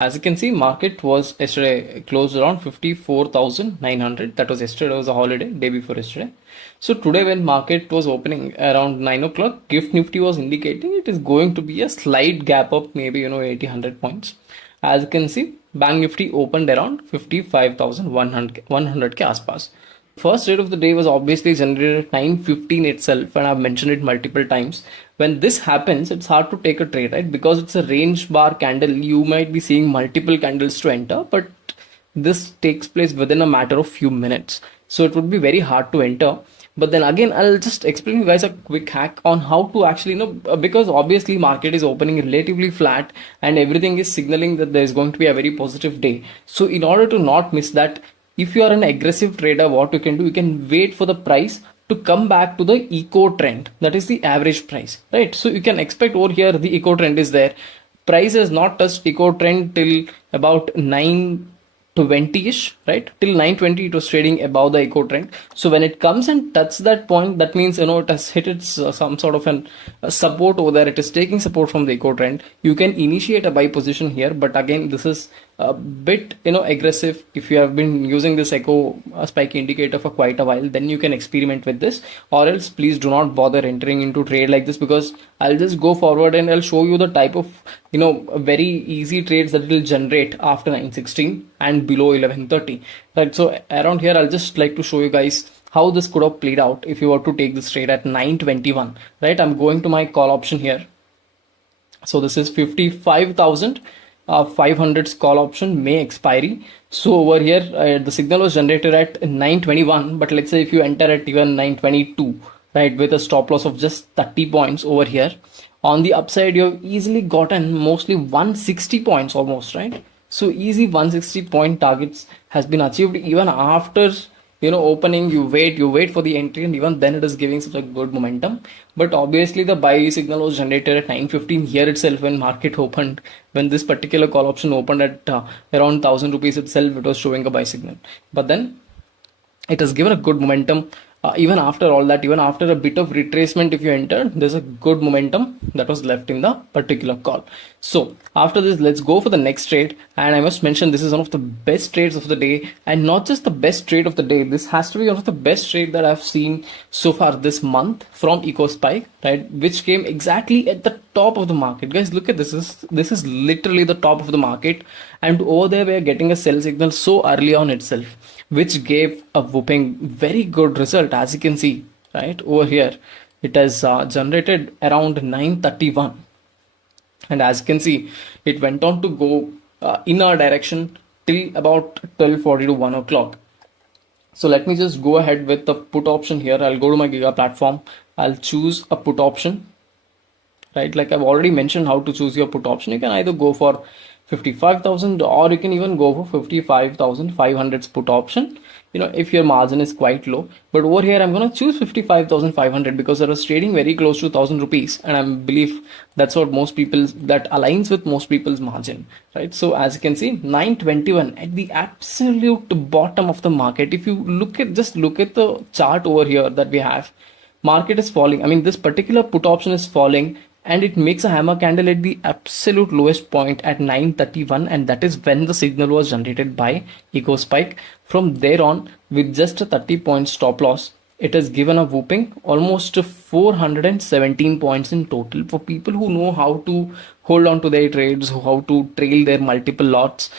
As you can see, market was yesterday closed around 54,900. That was yesterday, was a holiday, day before yesterday. So today when market was opening around 9 o'clock, Gift Nifty was indicating it is going to be a slight gap up, maybe 80, 100 points. As you can see, Bank Nifty opened around 55,100 100k aspas. First trade of the day was obviously generated at 9:15 itself, and I've mentioned it multiple times. When this happens, it's hard to take a trade, right? Because it's a range bar candle, you might be seeing multiple candles to enter, but this takes place within a matter of few minutes. So it would be very hard to enter. But then again, I'll just explain you guys a quick hack on how to actually, because obviously market is opening relatively flat and everything is signaling that there is going to be a very positive day. So in order to not miss that, if you are an aggressive trader, what you can do, you can wait for the price to come back to the eco trend. That is the average price, right? So you can expect over here the eco trend is there. Price has not touched eco trend till about 9:20ish, right? Till 9:20 it was trading above the eco trend. So when it comes and touches that point, that means it has hit its some sort of a support over there. It is taking support from the eco trend. You can initiate a buy position here, but again, this is a bit aggressive. If you have been using this Echospike indicator for quite a while, then you can experiment with this, or else please do not bother entering into trade like this, because I'll just go forward and I'll show you the type of very easy trades that it will generate after 9:16 and below 11:30, right? So around here I'll just like to show you guys how this could have played out if you were to take this trade at 9:21, right? I'm going to my call option here. So this is 55,000 500's call option, May expiry. So over here the signal was generated at 9:21, but let's say if you enter at even 9:22, right, with a stop loss of just 30 points over here, on the upside you've easily gotten mostly 160 points almost, right? So easy 160 point targets has been achieved even after opening. You wait for the entry, and even then it is giving such a good momentum. But obviously the buy signal was generated at 9:15 here itself when market opened. When this particular call option opened at around 1,000 rupees itself, it was showing a buy signal. But then it has given a good momentum. Even after all that, even after a bit of retracement, if you entered, there's a good momentum that was left in the particular call. So after this, let's go for the next trade. And I must mention, this is one of the best trades of the day, and not just the best trade of the day. This has to be one of the best trade that I've seen so far this month from Echospike, right? Which came exactly at the top of the market. Guys, look at this. This is literally the top of the market, and over there we are getting a sell signal so early on itself, which gave a whooping very good result. As you can see right over here, it has generated around 9:31, and as you can see, it went on to go in our direction till about 12:40 to 1 o'clock. So let me just go ahead with the put option here. I'll go to my Giga platform. I'll choose a put option, right? Like I've already mentioned how to choose your put option. You can either go for 55,000, or you can even go for 55,500's put option, if your margin is quite low. But over here I'm going to choose 55,500 because I was trading very close to 1,000 rupees, and I believe that's what that aligns with most people's margin, right? So as you can see, 9:21 at the absolute bottom of the market. If you just look at the chart over here that we have, market is falling. I mean, this particular put option is falling, and it makes a hammer candle at the absolute lowest point at 9:31, and that is when the signal was generated by Echospike. From there on, with just a 30-point stop loss, it has given a whooping almost 417 points in total. For people who know how to hold on to their trades, how to trail their multiple lots,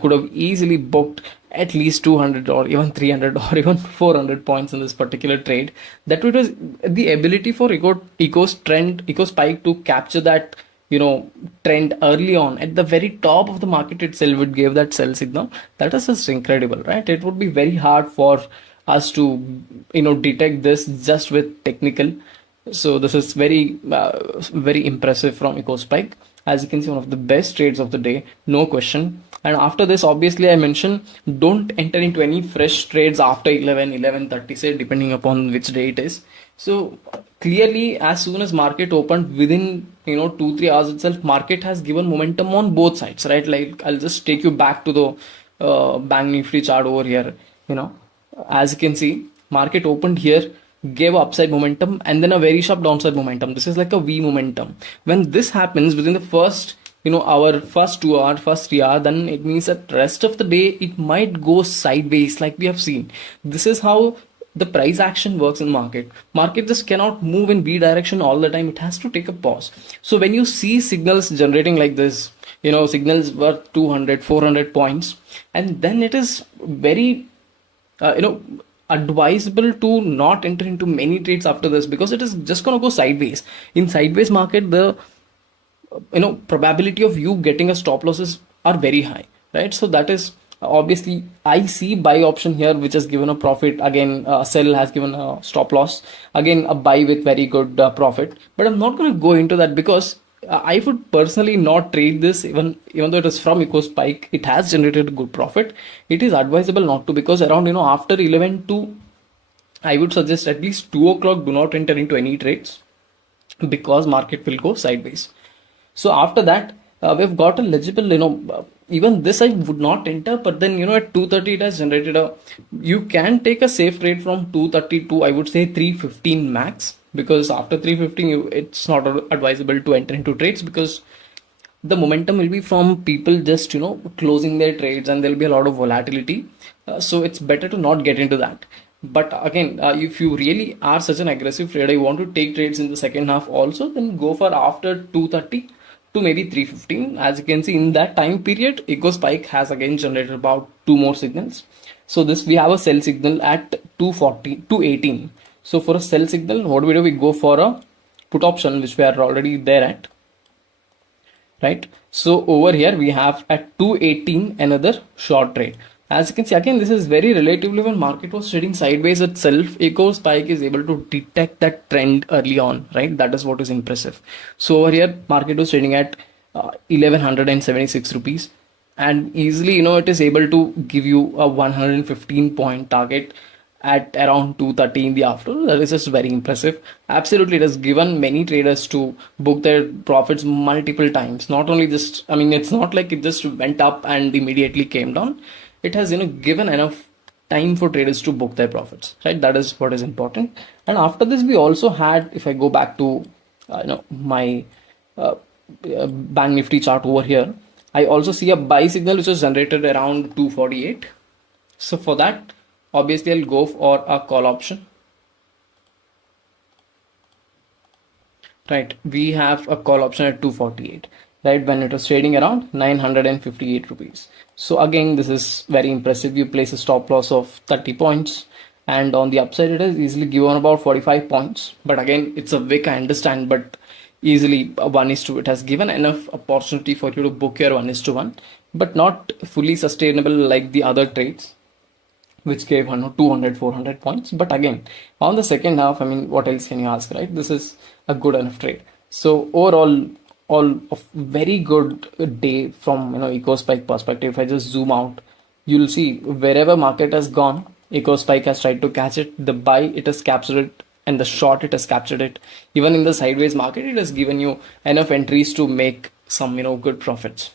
could have easily booked at least 200 or even 300 or even 400 points in this particular trade. That was the ability for Echospike to capture that trend early on at the very top of the market itself. It gave that sell signal. That is just incredible, right? It would be very hard for us to detect this just with technical. So this is very very impressive from Echospike. As you can see, one of the best trades of the day, no question. And after this, obviously I mentioned, don't enter into any fresh trades after 11:30, say, depending upon which day it is. So clearly, as soon as market opened, within 2-3 hours itself, market has given momentum on both sides, right? Like I'll just take you back to the Bank Nifty chart over here. As you can see, market opened here, gave upside momentum, and then a very sharp downside momentum. This is like a V momentum. When this happens, within the first our first 2 hour, first 3 hour, then it means that rest of the day it might go sideways like we have seen. This is how the price action works in market just cannot move in b direction all the time. It has to take a pause. So when you see signals generating like this, signals worth 200 400 points, and then it is very uh, you know advisable to not enter into many trades after this, because it is just going to go sideways. In sideways market, the probability of you getting a stop losses are very high, right? So that is obviously I see buy option here, which has given a profit. Again, sell has given a stop loss. Again, a buy with very good profit. But I'm not going to go into that, because I would personally not trade this, even though it is from Echospike. It has generated good profit. It is advisable not to, because around after 11 to, I would suggest at least 2 o'clock, do not enter into any trades, because market will go sideways. So after that, we've got a legible, even this I would not enter, but then, at 2:30 it has generated you can take a safe trade from 2:30 to, I would say, 3:15 max, because after 3:15, it's not advisable to enter into trades, because the momentum will be from people just, closing their trades, and there'll be a lot of volatility. So it's better to not get into that. But again, if you really are such an aggressive trader, you want to take trades in the second half also, then go for after 2:30 to maybe 3:15. As you can see, in that time period, Echospike has again generated about two more signals. So this, we have a sell signal at 240 218. So for a sell signal, what do? We go for a put option, which we are already there at, right? So over here we have at 218 another short trade. As you can see, again, this is very relatively, when market was trading sideways itself, Echospike is able to detect that trend early on, right? That is what is impressive. So over here, market was trading at 1176 rupees, and easily, it is able to give you a 115 point target at around 2:30 in the afternoon. That is just very impressive. Absolutely, it has given many traders to book their profits multiple times. Not only just, it's not like it just went up and immediately came down. It has given enough time for traders to book their profits, right? That is what is important. And after this, we also had, if I go back to my bank nifty chart over here, I also see a buy signal which was generated around 248. So for that, obviously I'll go for a call option, right? We have a call option at 248, right, when it was trading around 958 rupees. So again, this is very impressive. You place a stop loss of 30 points, and on the upside it is easily given about 45 points. But again, it's a wick, I understand, but easily 1:2. It has given enough opportunity for you to book your 1:1, but not fully sustainable like the other trades, which gave 200 400 points. But again, on the second half, what else can you ask, right? This is a good enough trade. So overall, all of very good day from Echospike perspective. If I just zoom out, you'll see wherever market has gone, Echospike has tried to catch it. The buy, it has captured it, and the short, it has captured it. Even in the sideways market, it has given you enough entries to make some good profits.